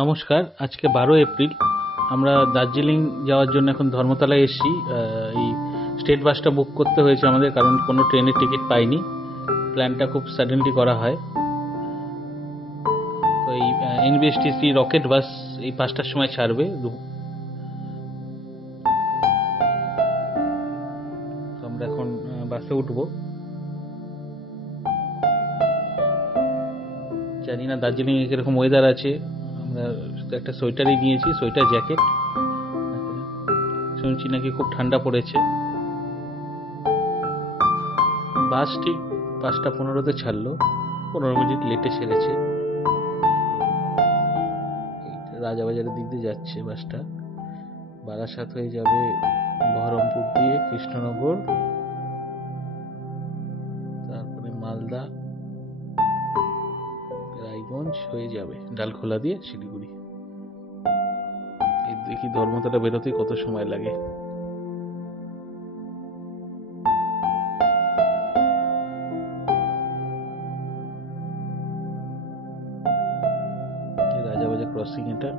নমস্কার। আজকে 12 এপ্রিল। আমরা দার্জিলিং যাওয়ার জন্য এখন ধর্মতলায় এসেছি। এই স্টেট বাসটা বুক করতে হয়েছে আমাদের, কারণ কোনো ট্রেনের টিকিট পাইনি। প্ল্যানটা খুব সাডেনলি করা হয়। তো এই এনবিএসটিসি রকেট বাস এই 5টার সময় ছাড়বে। তো আমরা এখন বাসে উঠবো। জানি না দার্জিলিংয়ে কিরকম ওয়েদার আছে। আমরা একটা সোয়েটারই নিয়েছি, সোয়েটার জ্যাকেট। শুনছি নাকি খুব ঠান্ডা পড়েছে। বাস ঠিক 5টা 15-তে ছাড়লো, 15 মিনিট লেটে ছেড়েছে। রাজাবাজারের দিক দিয়ে যাচ্ছে বাসটা। বারাসাত হয়ে যাবে, বহরমপুর দিয়ে কৃষ্ণনগর, তারপরে মালদা, রায়গঞ্জ হয়ে যাবে ডালখোলা দিয়ে শিলিগুড়ি। দেখি ধর্মতলা বেরোতে কত সময় লাগে। রাজাবাজার ক্রসিং এটা।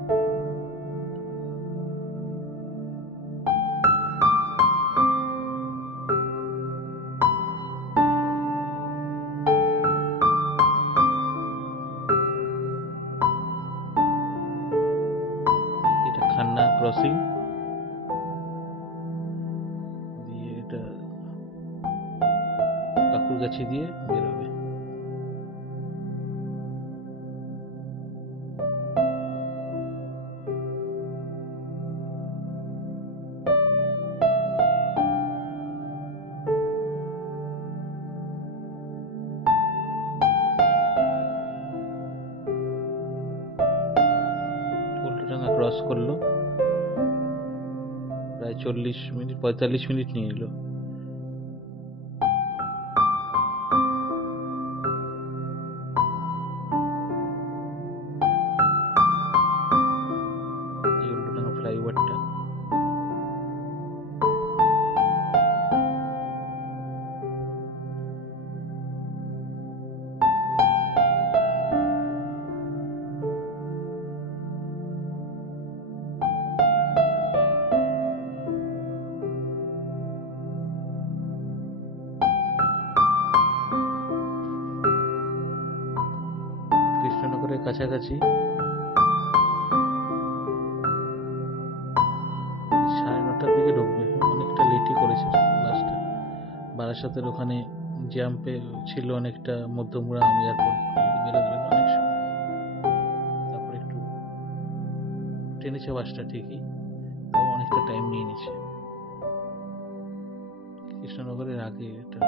এটা খান্না ক্রসিং দিয়ে এটা কাকুরগাছি দিয়ে বেরোবে। উল্টোডাঙ্গা ক্রস করলো, প্রায় 40-45 মিনিট নিয়ে নিল। এই উল্টোডাঙ্গা ফ্লাইওভারটা। কৃষ্ণনগরের কাছাকাছি। 9:30টার দিকে ঢুকবে, অনেকটা লেটই করেছে বাসটা। বারাসাতের ওখানে জ্যাম্পে ছিল অনেকটা, মধ্যমগ্রাম এয়ারপোর্ট বেরোবে অনেক সময়। তারপর একটু টেনেছে বাসটা ঠিকই, তাও অনেকটা টাইম নিয়ে নিচ্ছে। কৃষ্ণনগরের আগে এটা।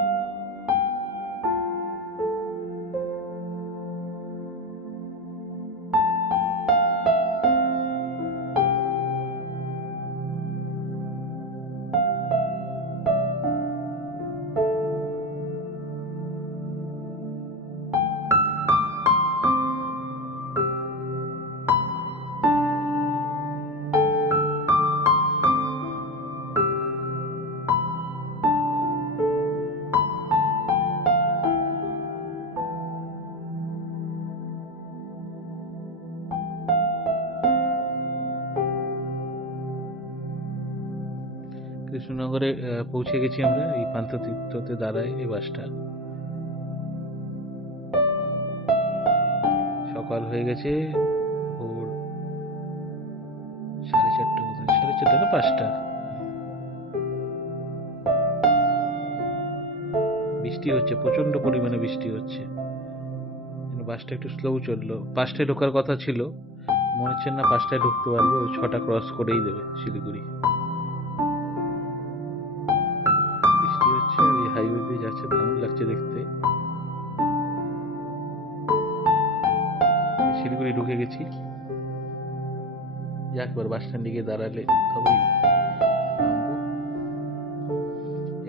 কৃষ্ণনগরে পৌঁছে গেছি আমরা। এই পান্থতীর্থতে দাঁড়ায় এই বাসটা। সকাল হয়ে গেছে, ভোর 4:30 মতো, 4:30 না 5টা। বৃষ্টি হচ্ছে, প্রচন্ড পরিমাণে বৃষ্টি হচ্ছে। বাসটা একটু স্লো চললো। 5টায় ঢোকার কথা ছিল, মনে হচ্ছে না 5টায় ঢুকতে পারবে, 6টা ক্রস করেই দেবে শিলিগুড়ি। বৃষ্টি হচ্ছে আর এই হাইওয়ে দিয়ে যাচ্ছে, দারুণ লাগছে দেখতে। শিলিগুড়ি ঢুকে গেছি। একবার বাস স্ট্যান্ডে গিয়ে দাঁড়ালে তবেই নামবো।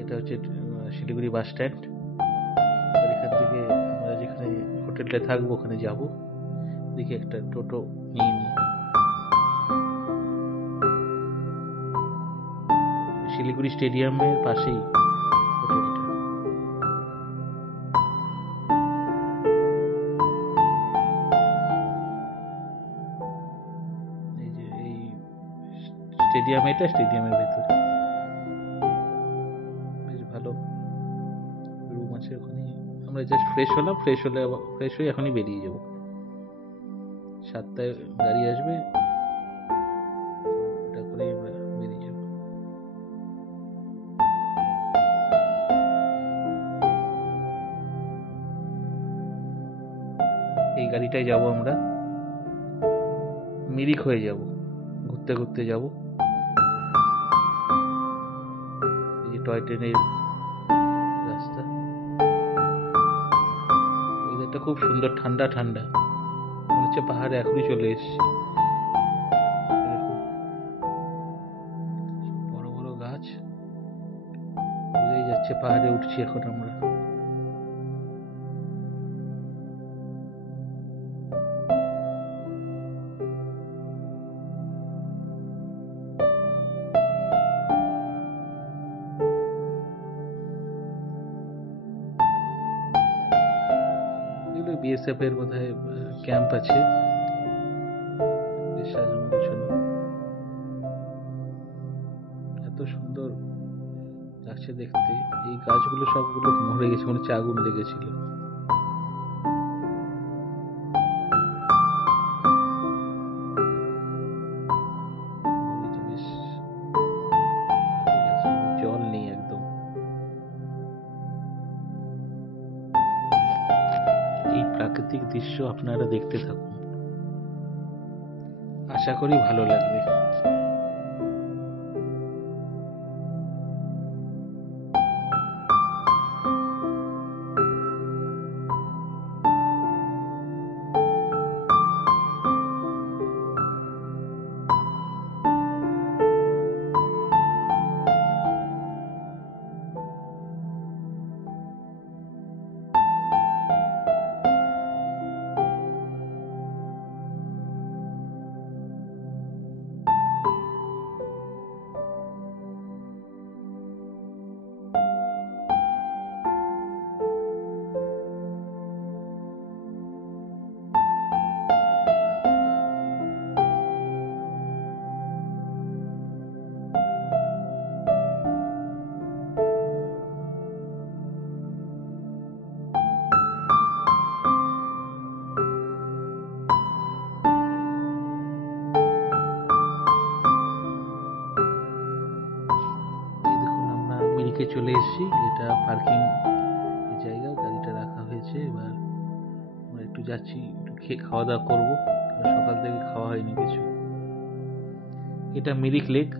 এটা হচ্ছে শিলিগুড়ি বাস স্ট্যান্ড। আর এখান থেকে আমরা যেখানে হোটেলটায় থাকবো ওখানে যাব। দেখি একটা টোটো নিয়ে নিই। শিলিগুড়ি স্টেডিয়ামের পাশেই হোটেলটা। স্টেডিয়াম, এটা স্টেডিয়ামের ভেতরে বেশ ভালো রুম আছে ওখানে। আমরা জাস্ট ফ্রেশ হলাম, ফ্রেশ হয়ে এখনই বেরিয়ে যাবো। 7টায় গাড়ি আসবে, ওটা করে আমরা বেরিয়ে যাবো। এই গাড়িটায় যাব আমরা, মিরিক হয়ে যাব, ঘুরতে ঘুরতে যাব। এই যে টয় ট্রেনের রাস্তা, ওয়েদারটা খুব সুন্দর, ঠান্ডা ঠান্ডা, মনে হচ্ছে পাহাড়ে এখনই চলে এসেছি। বড় বড় গাছ, বোঝাই যাচ্ছে পাহাড়ে উঠছি এখন আমরা। বিএসএফ এর বোধহয় ক্যাম্প আছে, বেশ সাজানো গোছানো, এত সুন্দর লাগছে দেখতে। এই গাছগুলো সবগুলো মরে গেছে, মনে হচ্ছে আগুন লেগেছিল। বেশ জল নেই একদম। এই প্রাকৃতিক দৃশ্য আপনারা দেখতে থাকুন, আশা করি ভালো লাগবে। চলে এসেছি, এটা পার্কিং জায়গা, গাড়িটা রাখা হয়েছে। এবার আমরা একটু যাচ্ছি, একটু খাওয়া দাওয়া করবো, সকাল থেকে খাওয়া হয়নি কিছু। এটা মিরিক লেক,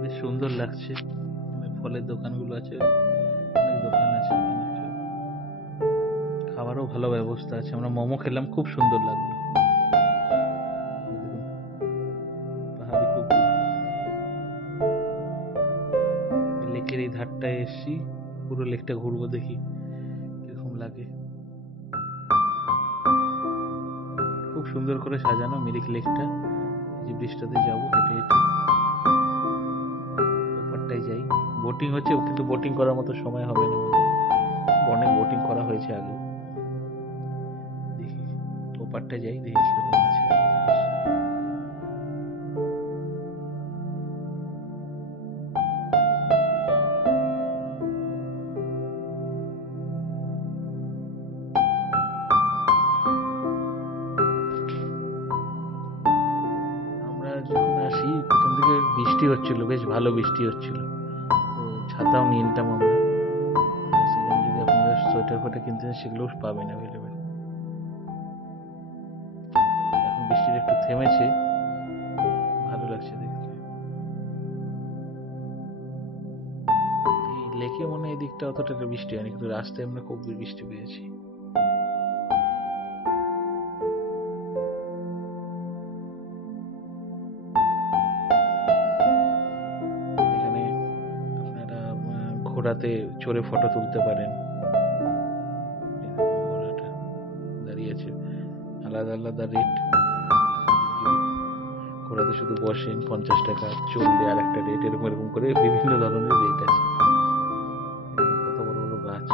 বেশ সুন্দর লাগছে। ফলের দোকানগুলো আছে, অনেক দোকান আছে, খাবারও ভালো ব্যবস্থা আছে। আমরা মোমো খেলাম, খুব সুন্দর লাগলো। পাহাড়ি কুকুর, লেকের এই ধারটায় এসছি, পুরো লেকটা ঘুরবো, দেখি কিরকম লাগে। খুব সুন্দর করে সাজানো মিরিক লেকটা। যে ব্রিজটাতে যাবো হেঁটে হেঁটে, ওপারটায় যাই। বোটিং হচ্ছে, কিন্তু বোটিং করার মতো সময় হবে না, অনেক বোটিং করা হয়েছে আগে। দেখি ওপারটায় যাই, দেখি কিরকম আছে। যখন আসি প্রথম দিকে বৃষ্টি হচ্ছিল, বেশ ভালো বৃষ্টি হচ্ছিল, তো ছাতাও নিয়ে নিতাম আমরা। সেখানে যদি আপনারা সোয়েটার ফোয়েটার কিনতে চান, সেগুলোও পাবেন অ্যাভেলেবেল। এখন বৃষ্টিটা একটু থেমেছে, ভালো লাগছে দেখতে। এই লেকে মনে হয় এদিকটা অতটা বৃষ্টি হয়নি, কিন্তু রাস্তায় আমরা খুব বৃষ্টি পেয়েছি। ঘোড়াতে চড়ে ফটো তুলতে পারেন। ঘোড়াটা দাঁড়িয়ে আছে, আলাদা আলাদা রেট। ঘোড়াতে শুধু বসেন 50 টাকা, চললে আর একটা রেট, এরকম এরকম করে বিভিন্ন ধরনের রেট আছে। কত বড় বড় গাছ।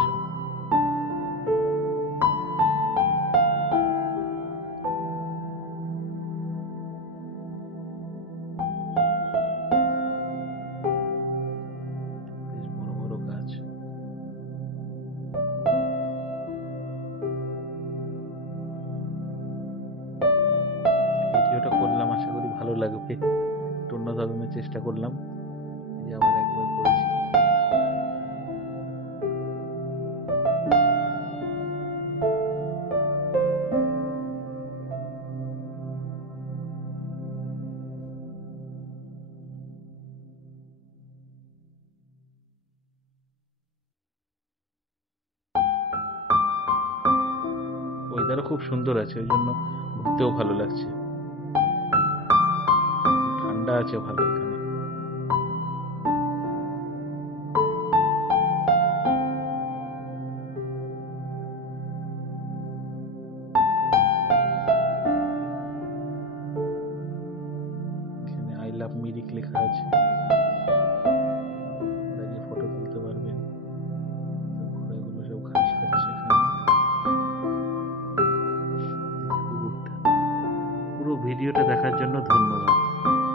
ভিডিওটা করলাম, আশা করি ভালো লাগবে। একটু অন্য ধরনের চেষ্টা করলাম, এই যে আবার একবার করেছি। ওয়েদারও খুব সুন্দর আছে, ওই জন্য ঘুরতেও ভালো লাগছে, ঠান্ডা আছে ভালো এখানে। এখানে আই লাভ মিরিক লেখা আছে, দাঁড়িয়ে ফটো তুলতে পারবেন। তো ঘোড়াগুলো সব ঘাস খাচ্ছে এখানে। এই যে কুকুরটা। পুরো ভিডিওটা দেখার জন্য ধন্যবাদ।